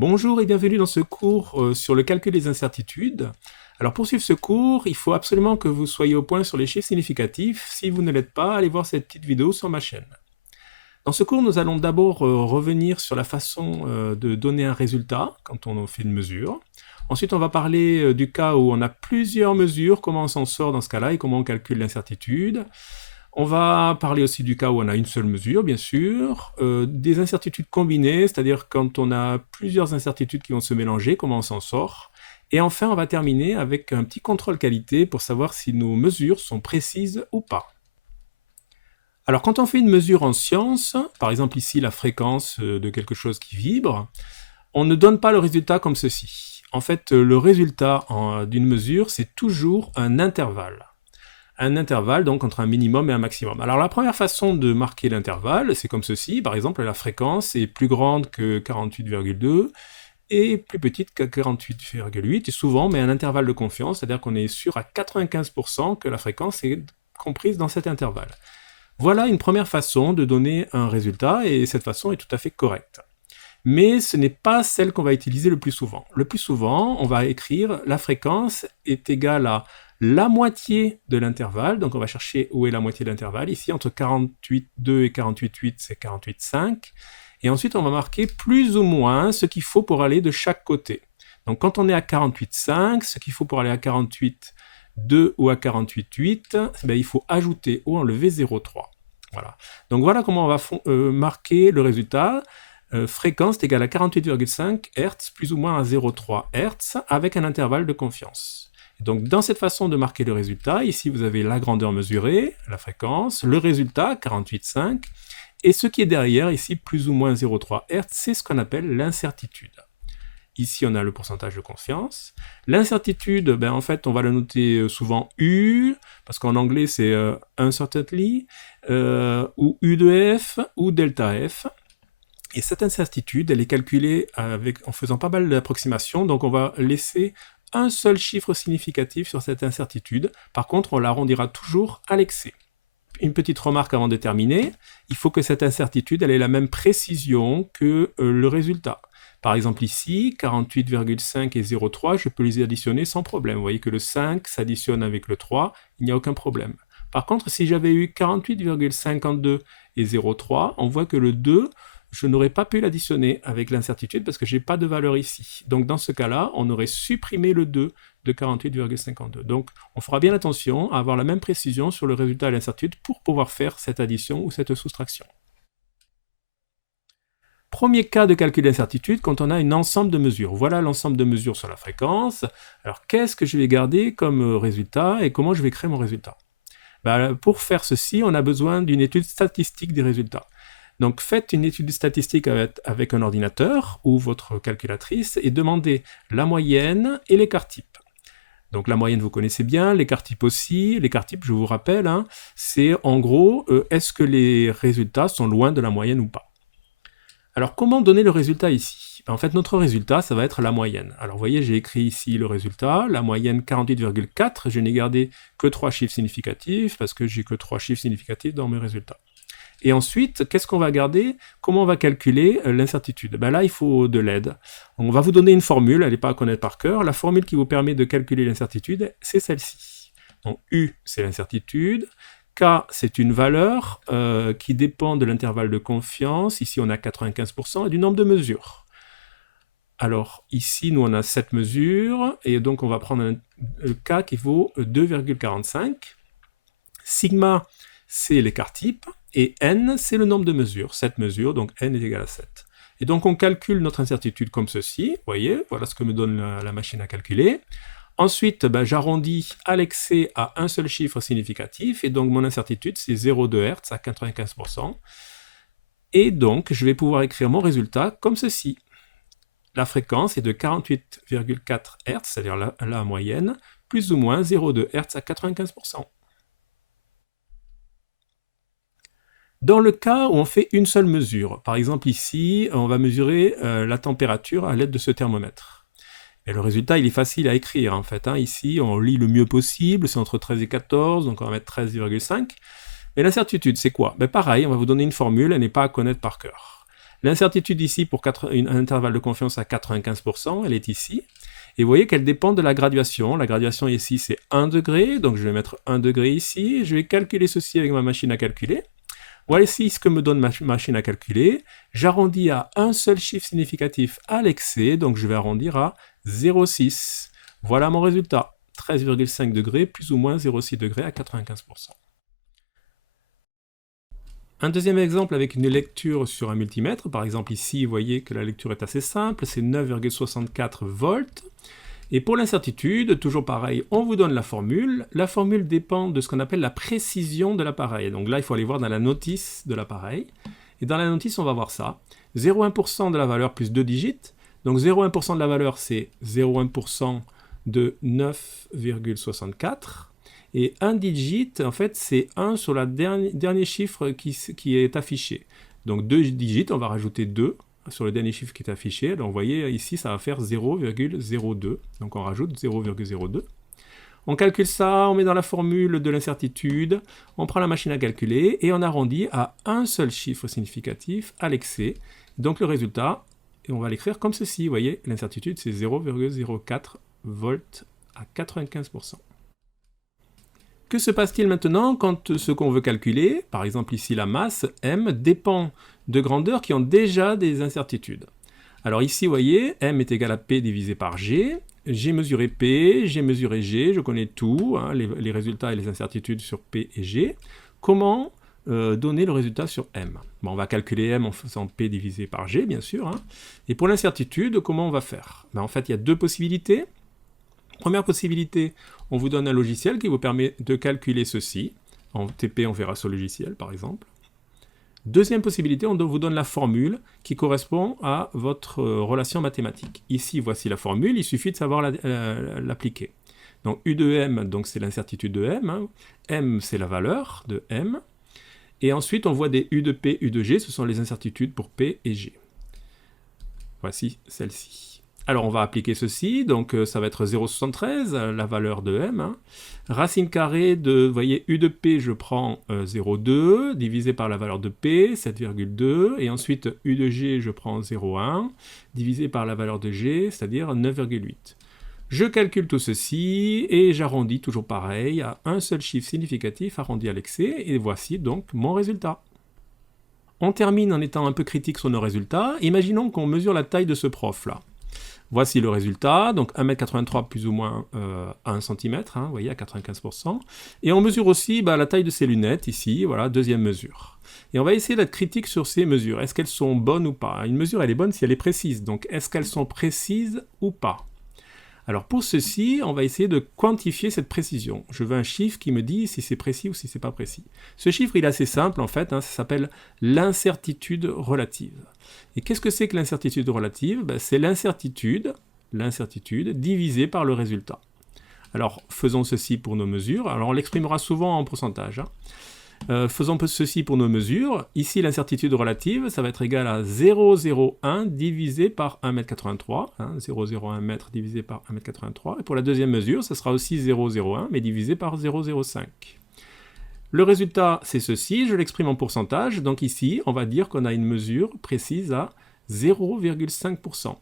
Bonjour et bienvenue dans ce cours sur le calcul des incertitudes. Alors pour suivre ce cours, il faut absolument que vous soyez au point sur les chiffres significatifs. Si vous ne l'êtes pas, allez voir cette petite vidéo sur ma chaîne. Dans ce cours, nous allons d'abord revenir sur la façon de donner un résultat quand on fait une mesure. Ensuite, on va parler du cas où on a plusieurs mesures, comment on s'en sort dans ce cas-là et comment on calcule l'incertitude. On va parler aussi du cas où on a une seule mesure, bien sûr, des incertitudes combinées, c'est-à-dire quand on a plusieurs incertitudes qui vont se mélanger, comment on s'en sort. Et enfin, on va terminer avec un petit contrôle qualité pour savoir si nos mesures sont précises ou pas. Alors, quand on fait une mesure en science, par exemple ici la fréquence de quelque chose qui vibre, on ne donne pas le résultat comme ceci. En fait, le résultat d'une mesure, c'est toujours un intervalle. Un intervalle donc entre un minimum et un maximum. Alors la première façon de marquer l'intervalle, c'est comme ceci. Par exemple, la fréquence est plus grande que 48,2 et plus petite que 48,8. Et souvent, on met un intervalle de confiance, c'est-à-dire qu'on est sûr à 95% que la fréquence est comprise dans cet intervalle. Voilà une première façon de donner un résultat, et cette façon est tout à fait correcte. Mais ce n'est pas celle qu'on va utiliser le plus souvent. Le plus souvent, on va écrire la fréquence est égale à la moitié de l'intervalle, donc on va chercher où est la moitié de l'intervalle. Ici, entre 48,2 et 48,8, c'est 48,5. Et ensuite, on va marquer plus ou moins ce qu'il faut pour aller de chaque côté. Donc quand on est à 48,5, ce qu'il faut pour aller à 48,2 ou à 48,8, ben, il faut ajouter ou enlever 0,3. Voilà. Donc voilà comment on va marquer le résultat. Fréquence est égale à 48,5 Hz plus ou moins à 0,3 Hz avec un intervalle de confiance. Donc dans cette façon de marquer le résultat, ici vous avez la grandeur mesurée, la fréquence, le résultat 48,5 et ce qui est derrière, ici plus ou moins 0,3 Hz, c'est ce qu'on appelle l'incertitude. Ici on a le pourcentage de confiance. L'incertitude, ben, en fait on va la noter souvent U, parce qu'en anglais c'est uncertainty, ou U de F, ou delta F. Et cette incertitude, elle est calculée en faisant pas mal d'approximations, donc on va laisser un seul chiffre significatif sur cette incertitude. Par contre, on l'arrondira toujours à l'excès. Une petite remarque avant de terminer, il faut que cette incertitude elle ait la même précision que le résultat. Par exemple ici, 48,5 et 0,3, je peux les additionner sans problème. Vous voyez que le 5 s'additionne avec le 3, il n'y a aucun problème. Par contre, si j'avais eu 48,52 et 0,3, on voit que le 2, je n'aurais pas pu l'additionner avec l'incertitude parce que je n'ai pas de valeur ici. Donc dans ce cas-là, on aurait supprimé le 2 de 48,52. Donc on fera bien attention à avoir la même précision sur le résultat de l'incertitude pour pouvoir faire cette addition ou cette soustraction. Premier cas de calcul d'incertitude, quand on a un ensemble de mesures. Voilà l'ensemble de mesures sur la fréquence. Alors qu'est-ce que je vais garder comme résultat et comment je vais créer mon résultat? Pour faire ceci, on a besoin d'une étude statistique des résultats. Donc faites une étude statistique avec un ordinateur ou votre calculatrice et demandez la moyenne et l'écart type. Donc la moyenne vous connaissez bien, l'écart type aussi. L'écart type, je vous rappelle, c'est en gros, est-ce que les résultats sont loin de la moyenne ou pas? Alors comment donner le résultat ici? En fait, notre résultat, ça va être la moyenne. Alors vous voyez, j'ai écrit ici le résultat, la moyenne 48,4, je n'ai gardé que 3 chiffres significatifs parce que j'ai que 3 chiffres significatifs dans mes résultats. Et ensuite, qu'est-ce qu'on va garder? Comment on va calculer l'incertitude? Là, il faut de l'aide. On va vous donner une formule, elle n'est pas à connaître par cœur. La formule qui vous permet de calculer l'incertitude, c'est celle-ci. Donc U, c'est l'incertitude. K, c'est une valeur qui dépend de l'intervalle de confiance. Ici, on a 95% et du nombre de mesures. Alors, ici, nous, on a 7 mesures, et donc on va prendre un K qui vaut 2,45. Sigma, c'est l'écart type. Et n, c'est le nombre de mesures, 7 mesures, donc n est égal à 7. Et donc on calcule notre incertitude comme ceci, vous voyez, voilà ce que me donne la machine à calculer. Ensuite, j'arrondis à l'excès à un seul chiffre significatif, et donc mon incertitude, c'est 0,2 Hz à 95%. Et donc, je vais pouvoir écrire mon résultat comme ceci. La fréquence est de 48,4 Hz, c'est-à-dire la moyenne, plus ou moins 0,2 Hz à 95%. Dans le cas où on fait une seule mesure, par exemple ici, on va mesurer la température à l'aide de ce thermomètre. Et le résultat, il est facile à écrire en fait. Ici, on lit le mieux possible, c'est entre 13 et 14, donc on va mettre 13,5. Mais l'incertitude, c'est quoi? Pareil, on va vous donner une formule, elle n'est pas à connaître par cœur. L'incertitude ici pour un intervalle de confiance à 95%, elle est ici. Et vous voyez qu'elle dépend de la graduation. La graduation ici, c'est 1 degré, donc je vais mettre 1 degré ici. Je vais calculer ceci avec ma machine à calculer. Voici ce que me donne ma machine à calculer. J'arrondis à un seul chiffre significatif à l'excès, donc je vais arrondir à 0,6. Voilà mon résultat, 13,5 degrés plus ou moins 0,6 degrés à 95%. Un deuxième exemple avec une lecture sur un multimètre. Par exemple ici, vous voyez que la lecture est assez simple, c'est 9,64 volts. Et pour l'incertitude, toujours pareil, on vous donne la formule. La formule dépend de ce qu'on appelle la précision de l'appareil. Donc là, il faut aller voir dans la notice de l'appareil. Et dans la notice, on va voir ça. 0,1% de la valeur plus 2 digits. Donc 0,1% de la valeur, c'est 0,1% de 9,64. Et 1 digit, en fait, c'est 1 sur le dernier chiffre qui est affiché. Donc 2 digits, on va rajouter 2 sur le dernier chiffre qui est affiché. Donc vous voyez ici, ça va faire 0,02. Donc on rajoute 0,02. On calcule ça, on met dans la formule de l'incertitude, on prend la machine à calculer et on arrondit à un seul chiffre significatif à l'excès. Donc le résultat, et on va l'écrire comme ceci. Vous voyez, l'incertitude, c'est 0,04 volts à 95%. Que se passe-t-il maintenant quand ce qu'on veut calculer, par exemple ici la masse, m, dépend de grandeurs qui ont déjà des incertitudes? Alors ici, vous voyez, m est égal à p divisé par g. J'ai mesuré p, j'ai mesuré g, je connais tout, hein, les résultats et les incertitudes sur p et g. Comment donner le résultat sur m? Bon, on va calculer m en faisant p divisé par g, bien sûr. Hein. Et pour l'incertitude, comment on va faire? En fait, il y a deux possibilités. Première possibilité, on vous donne un logiciel qui vous permet de calculer ceci. En TP, on verra ce logiciel, par exemple. Deuxième possibilité, on vous donne la formule qui correspond à votre relation mathématique. Ici, voici la formule, il suffit de savoir l'appliquer. Donc U de M, donc c'est l'incertitude de M. Hein. M, c'est la valeur de M. Et ensuite, on voit des U de P, U de G, ce sont les incertitudes pour P et G. Voici celle-ci. Alors, on va appliquer ceci, donc ça va être 0,73, la valeur de M. Hein. Racine carrée de, vous voyez, U de P, je prends 0,2, divisé par la valeur de P, 7,2, et ensuite U de G, je prends 0,1, divisé par la valeur de G, c'est-à-dire 9,8. Je calcule tout ceci, et j'arrondis toujours pareil, à un seul chiffre significatif arrondi à l'excès, et voici donc mon résultat. On termine en étant un peu critique sur nos résultats. Imaginons qu'on mesure la taille de ce prof-là. Voici le résultat, donc 1,83 m plus ou moins 1 cm, hein, vous voyez, à 95%. Et on mesure aussi la taille de ses lunettes, ici, voilà, deuxième mesure. Et on va essayer d'être critique sur ces mesures. Est-ce qu'elles sont bonnes ou pas? Une mesure, elle est bonne si elle est précise. Donc, est-ce qu'elles sont précises ou pas? Alors, pour ceci, on va essayer de quantifier cette précision. Je veux un chiffre qui me dit si c'est précis ou si c'est pas précis. Ce chiffre, il est assez simple, en fait, hein, ça s'appelle l'incertitude relative. Et qu'est-ce que c'est que l'incertitude relative? C'est l'incertitude divisée par le résultat. Alors, faisons ceci pour nos mesures. Alors, on l'exprimera souvent en pourcentage. Hein. Faisons ceci pour nos mesures. Ici, l'incertitude relative, ça va être égal à 0,01 divisé par 1,83 m. Hein, 0,01 m divisé par 1,83 m. Et pour la deuxième mesure, ça sera aussi 0,01, mais divisé par 0,05. Le résultat, c'est ceci, je l'exprime en pourcentage. Donc ici, on va dire qu'on a une mesure précise à 0,5%.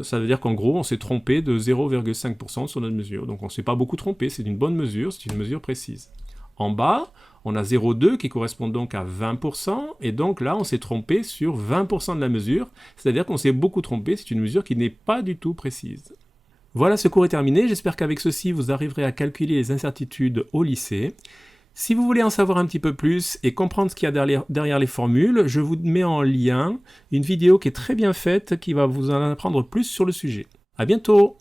Ça veut dire qu'en gros, on s'est trompé de 0,5% sur notre mesure. Donc on ne s'est pas beaucoup trompé, c'est une bonne mesure, c'est une mesure précise. En bas, on a 0,2 qui correspond donc à 20%, et donc là, on s'est trompé sur 20% de la mesure, c'est-à-dire qu'on s'est beaucoup trompé, c'est une mesure qui n'est pas du tout précise. Voilà, ce cours est terminé, j'espère qu'avec ceci, vous arriverez à calculer les incertitudes au lycée. Si vous voulez en savoir un petit peu plus et comprendre ce qu'il y a derrière les formules, je vous mets en lien une vidéo qui est très bien faite, qui va vous en apprendre plus sur le sujet. À bientôt!